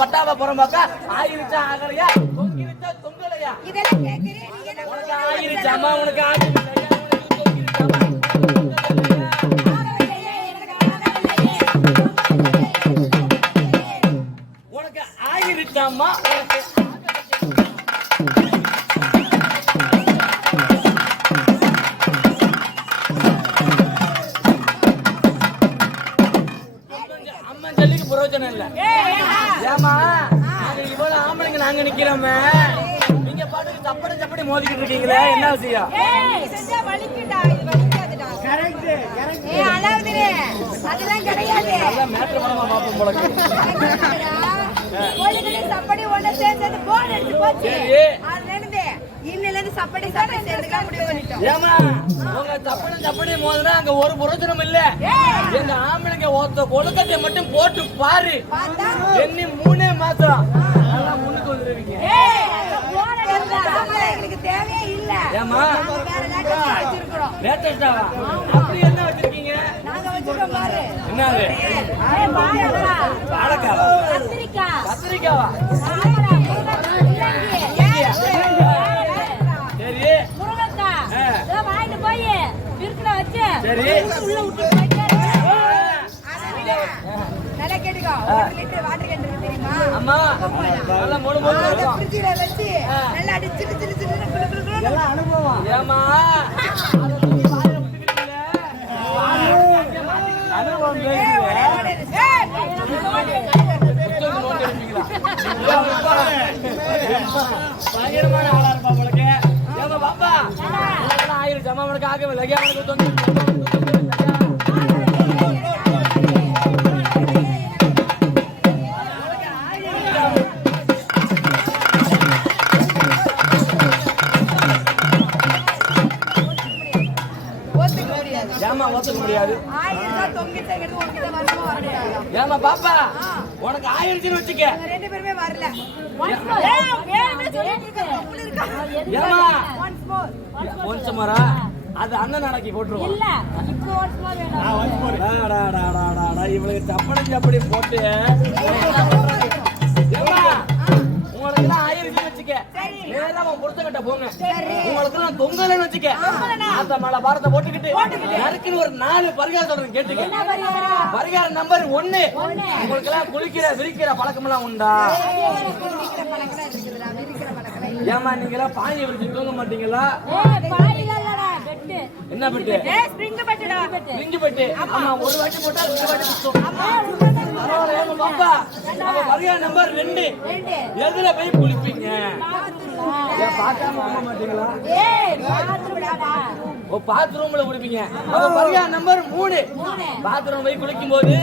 பட்டாவா புறம்பாக்கா ஆயிருச்சா ஆகலையா தொங்கிருச்சா தொங்கலையா ஆயிருச்சா அம்மா உனக்கு உனக்கு ஆயிருச்சாம்மா அம்மன் சொல்லிக்கு பிரயோஜனம் இல்ல. ஏமா இவ்வளவு ஆம்பளைங்க நாங்க நிக்கிறோமே, நீங்க பாட்டுக்கு சப்படி சப்படி மோதிக்கிட்டு இருக்கீங்களே, என்ன விஷயம்? மேட்ரு படமா பாப்போம் போல. அங்க ஒரு புரோஜனம் இல்ல. எங்க ஆம்பளைங்க ஒருத்த கொழுக்கட்டை மட்டும் போட்டு பாரு, எண்ணி 3 மாசம் முன்னுக்கு வந்துருவீங்க. ஏமா லேட்டஸ்டாவா? அப்படி என்ன வச்சிருக்கீங்க? என்னது? வாழைக்காவா? கத்திரிக்காவா? பயங்கரமான ஆளா இருப்பா உங்களுக்கு. ஏமா பாப்பா ஆயிரம் அவனுக்கு ஆகவில்லை. ஏமா பாப்பா உனக்கு ஆயிரச்சுன்னு வச்சுக்க. அது அண்ணன் நாளைக்கு போட்டுருவோம். இவளுக்கு சப்படி சப்படி போட்டு உங்களுக்கு ஆயிரச்சுன்னு வச்சுக்க. நேரம் பொருத்தக்கிட்ட போங்க. உங்களுக்கு தொங்கலன்னு வச்சுக்க. அந்த மலை பாரத்தை போட்டுக்கிட்டு நறுக்குன்னு ஒரு 4 பரிகாரம் சொல்றேன் கேட்டுக்க. பரிகாரம் நம்பர் 1, உங்களுக்கு எல்லாம் குளிக்கிற விரிக்கிற பழக்கம் எல்லாம் உண்டா? ஏமா நீங்க எல்லாம் பாயை விரிச்சு தூங்க மாட்டீங்களா? என்ன பெட்டு? ஸ்ப்ரிங் பெட்டுடா. Spring bed. ஆமா, ஒரு வாட்டி போட்டா ரெண்டு வாட்டி சுத்தும். பரவாயில்ல, ஏமா பாப்பா. அப்ப பரிகார நம்பர் 2. எதுல போய் குளிப்பீங்க? ஏன் பார்க்காம வாங்க மாட்டீங்களா? ஓ, பாத்ரூம்ல குளிப்பீங்க. அப்ப பரிகார நம்பர் 3. பாத்ரூம் போய் குளிக்கும் போது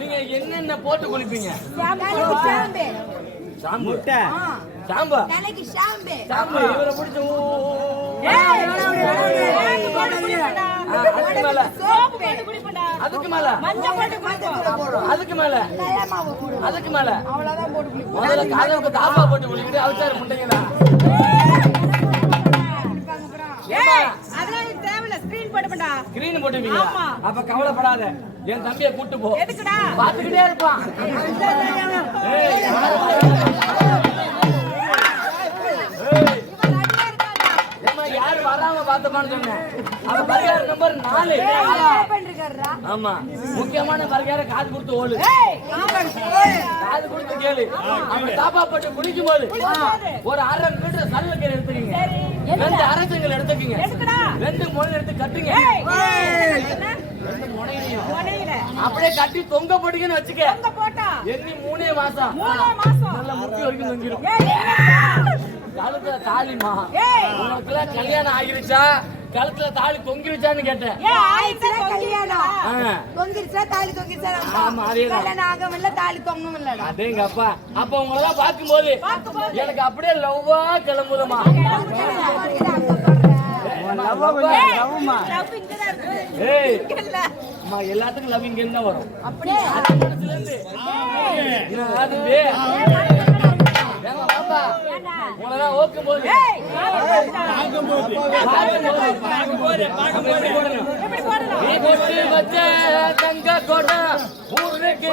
நீங்க என்னென்ன போட்டு குளிப்பீங்க? ஷாம்பு. ஷாம்பு. ஷாம்பு. இவரை பிடிச்ச அதுக்கு மேல அதுக்கு மேல அதுக்கு மேல முதல்ல காதலுக்கு தாப்பா போட்டு குளிக்கிட்டு அவசார முட்டைங்களா? ஸ்கிரீன் போட்டுப்பீங்க. அப்ப கவலைப்படாத, என் தம்பியை கூட்டு போ, பாத்துக்கிட்டே இருப்பான். யாரு வராம பார்த்தப்பான்னு சொன்னேன். அப்ப பரிகார நம்பர் 4. ஆமா, முக்கியமான பரிகார காது கொடுத்து ஓடு. காது கொடுத்து கேளு. அவன் தாப்பா போட்டு குடிக்கும் போது ஒரு 1/2 மீட்டர் சல்லக்கீரை எடுத்துக்கீங்க. 2 அரசங்கள் எடுத்துக்கீங்க. 2 முனை எடுத்து கட்டுங்க. 2 முனையிலையும் அப்படியே கட்டி தொங்க போட்டீங்கன்னு வச்சுக்க. எண்ணி 3 மாசம் நல்ல முக்கிய வரைக்கும் தொங்கிடும். கழுத்துல தாலிமா, உனக்குல கல்யாணம் ஆகிருச்சா? கழுத்துல தாலி தொங்கிருச்சான்னு கேட்டேன். அதேங்க அப்பா. அப்ப உங்களெல்லாம் பார்க்கும்போது எனக்கு அப்படியே லவ்வா கிளம்புதுமா. எல்லாத்துக்கும் லவ் இங்க இருந்தா வரும். உங்களெல்லாம் ஓக்கும் போது தங்க கோட்டை ஊருக்கு